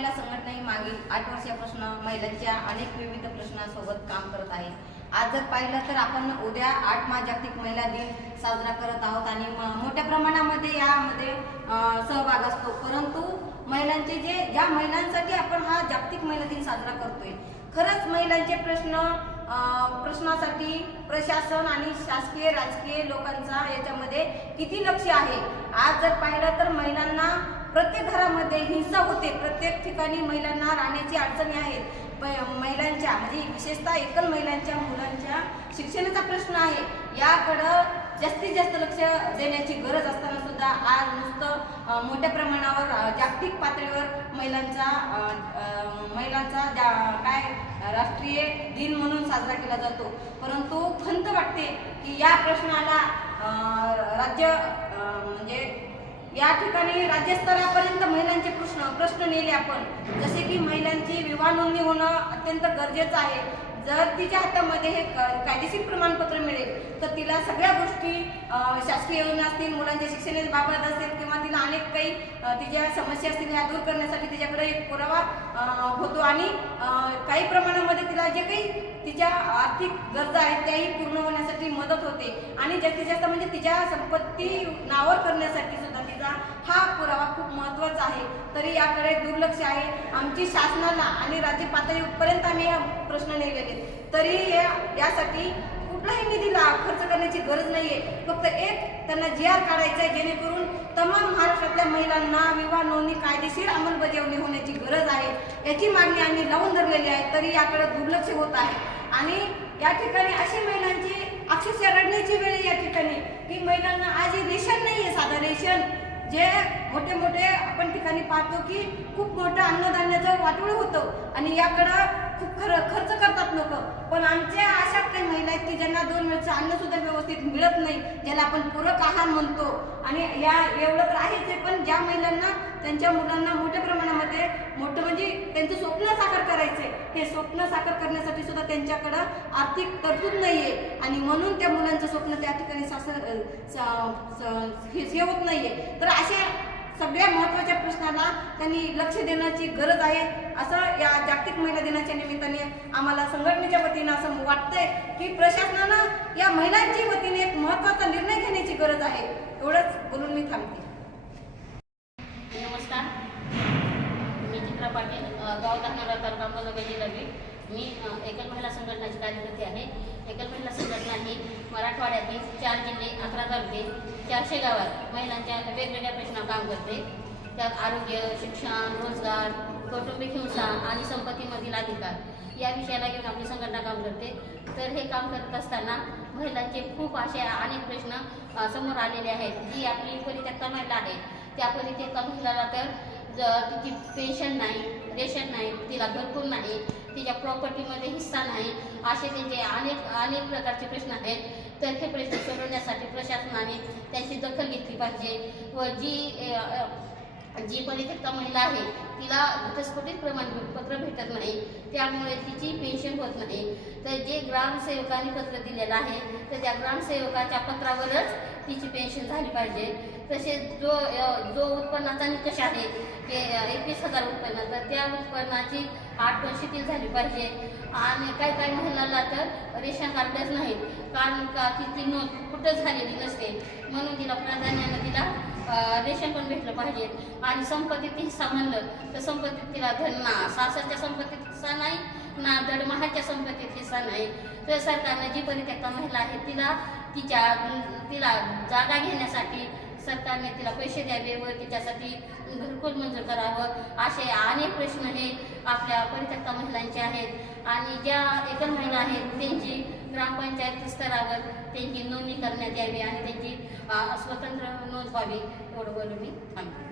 महिला संघटना ही मागील आठ वर्षापासून महिलांच्या अनेक विविध प्रश्नांसोबत काम करत आहे आज जर पाहिलं तर आपण उद्या आठ जागतिक महिला दिन साजरा करत आहोत आणि मोठ्या प्रमाणामध्ये यामध्ये सहभाग असतो. परंतु महिलांचे जे ज्या महिलांसाठी आपण हा जागतिक महिला दिन साजरा करतोय खरंच महिलांचे प्रश्न प्रश्नासाठी प्रशासन आणि शासकीय राजकीय लोकांचा याच्यामध्ये किती लक्ष आहे? आज जर पाहिलं तर महिलांना प्रत्येक घरामध्ये हिंसा होते. प्रत्येक ठिकाणी महिलांना राहण्याची अडचणी आहेत. महिलांच्या म्हणजे विशेषतः एकल महिलांच्या मुलांच्या शिक्षणाचा प्रश्न आहे. याकडं जास्तीत जास्त लक्ष देण्याची गरज असताना सुद्धा आज नुसतं मोठ्या प्रमाणावर जागतिक पातळीवर महिलांचा महिलांचा जा काय राष्ट्रीय दिन म्हणून साजरा केला जातो. परंतु खंत वाटते की या प्रश्नाला राज्य म्हणजे या ठिकाणी राज्यस्तरापर्यंत महिलांचे प्रश्न प्रश्न नेले आपण. जसे की महिलांची विवाह नोंदणी होणं अत्यंत गरजेचं आहे. जर तिच्या हातामध्ये हे क- कायदेशीर प्रमाणपत्र मिळेल तर तिला सगळ्या गोष्टी शासकीय योजना असतील मुलांच्या शिक्षणाबाबत असेल किंवा तिला अनेक काही तिच्या समस्या असतील ह्या दूर करण्यासाठी तिच्याकडे एक पुरावा होतो. आणि काही प्रमाणामध्ये तिला जे काही तिच्या आर्थिक गरजा आहेत त्याही पूर्ण होण्यासाठी करत होते. आणि जास्तीत जास्त म्हणजे तिच्या संपत्ती नावर करण्यासाठी सुद्धा तिचा हा पुरावा खूप महत्त्वाचा आहे. तरी याकडे दुर्लक्ष आहे. आमची शासनाला आणि राज्य पातळीपर्यंत आम्ही हा प्रश्न नेलेले. तरी या- यासाठी कुठलाही निधीला खर्च करण्याची गरज नाहीये. फक्त एक त्यांना जी आर काढायचा आहे जेणेकरून तमाम महाराष्ट्रातल्या महिलांना विवाह नोंदणी कायदेशीर अंमलबजावणी होण्याची गरज आहे. याची मागणी आम्ही लावून धरलेली आहे. तरी याकडे दुर्लक्ष होत आहे. आणि या ठिकाणी अशी महिलांची अक्षरशः रडण्याची वेळ आहे या ठिकाणी. की महिलांना आज रेशन नाही आहे साधं रेशन. जे मोठे मोठे आपण ठिकाणी पाहतो की खूप मोठं अन्नधान्याचं वाटोळ होतं. आणि याकडं खूप खर खर्च करतात लोक. पण आमच्या अशा काही महिला आहेत की ज्यांना दोन वेळचं अन्न सुद्धा व्यवस्थित मिळत नाही ज्याला आपण पूरक आहार म्हणतो. आणि या एवढं तर आहेच आहे पण ज्या महिलांना त्यांच्या मुलांना मोठ्या प्रमाणामध्ये मोठं म्हणजे त्यांचं स्वप्न साकार करायचंय. हे स्वप्न साकार करण्यासाठी सुद्धा त्यांच्याकडं आर्थिक तरतूद नाहीये. आणि म्हणून त्या मुलांचं स्वप्न त्या ठिकाणी सासर हे होत होत नाहीये. तर अशा सगळ्या महत्त्वाच्या प्रश्नाला त्यांनी लक्ष देण्याची गरज आहे. असं या जागतिक महिला दिनाच्या निमित्ताने आम्हाला संघटनेच्या वतीनं असं वाटतंय की प्रशासनानं या महिलांची वतीने एक महत्त्वाचा निर्णय घेण्याची गरज आहे. एवढंच बोलून मी थांबते. नमस्कार. पाटील गाव धानारा तालुका अंबाजोगाई जिल्हा मी एकल महिला संघटनाची कार्यकर्ते आहे. एकल महिला संघटना ही मराठवाड्यातील चार जिल्हे अकरा तालुके चारशे गावात महिलांच्या वेगवेगळ्या प्रश्नावर काम करते. त्यात आरोग्य शिक्षण रोजगार कौटुंबिक हिंसा आणि संपत्तीमधील अधिकार या विषयाला घेऊन आपली संघटना काम करते. तर हे काम करत असताना महिलांचे खूप असे अनेक प्रश्न समोर आलेले आहेत. जी आपली परित्यक्ता महिला आहे त्या परित्यक्ता महिलाला तर ज- तिची पेन्शन नाही रेशन नाही तिला घरकुल नाही तिच्या प्रॉपर्टीमध्ये हिस्सा नाही असे त्यांचे अनेक अनेक प्रकारचे प्रश्न आहेत. तर हे प्रश्न सोडवण्यासाठी प्रशासनाने त्यांची दखल घेतली पाहिजे व जी जी परित्यक्ता महिला आहे तिला घटस्फोटित प्रमाणपत्र भेटत नाही. त्यामुळे तिची पेन्शन होत नाही. तर जे ग्रामसेवकांनी पत्र दिलेलं आहे तर त्या ग्रामसेवकाच्या पत्रावरच तिची पेन्शन झाली पाहिजे. तसेच जो जो उत्पन्नाचा निकष आहे ते एकवीस हजार उत्पन्न तर त्या उत्पन्नाची आठ वर्ष शिथिल झाली पाहिजे. आणि काही काही महिलांना तर रेशन कार्डच नाहीत कारण का तिची नोंद कुठंच झालेली नसते. म्हणून तिला प्राधान्यानं तिला रेशन पण भेटलं पाहिजे. आणि संपत्तीत हिस्सा म्हणलं तर संपत्तीत तिला धन्ना सासरच्या संपत्तीत हिस्सा नाही ना दडमहाच्या संपत्तीत सण आहे तर सरकारनं जी परित्यक्ता महिला आहे तिला तिच्या तिला जागा घेण्यासाठी सरकारने तिला पैसे द्यावे व तिच्यासाठी घरकुल मंजूर करावं. असे अनेक प्रश्न हे आपल्या परित्यक्ता महिलांचे आहेत. आणि ज्या एकल महिला आहेत त्यांची ग्रामपंचायत स्तरावर त्यांची नोंदणी करण्यात यावी आणि त्यांची स्वतंत्र नोंद व्हावी एवढं बोलून मी थांबते.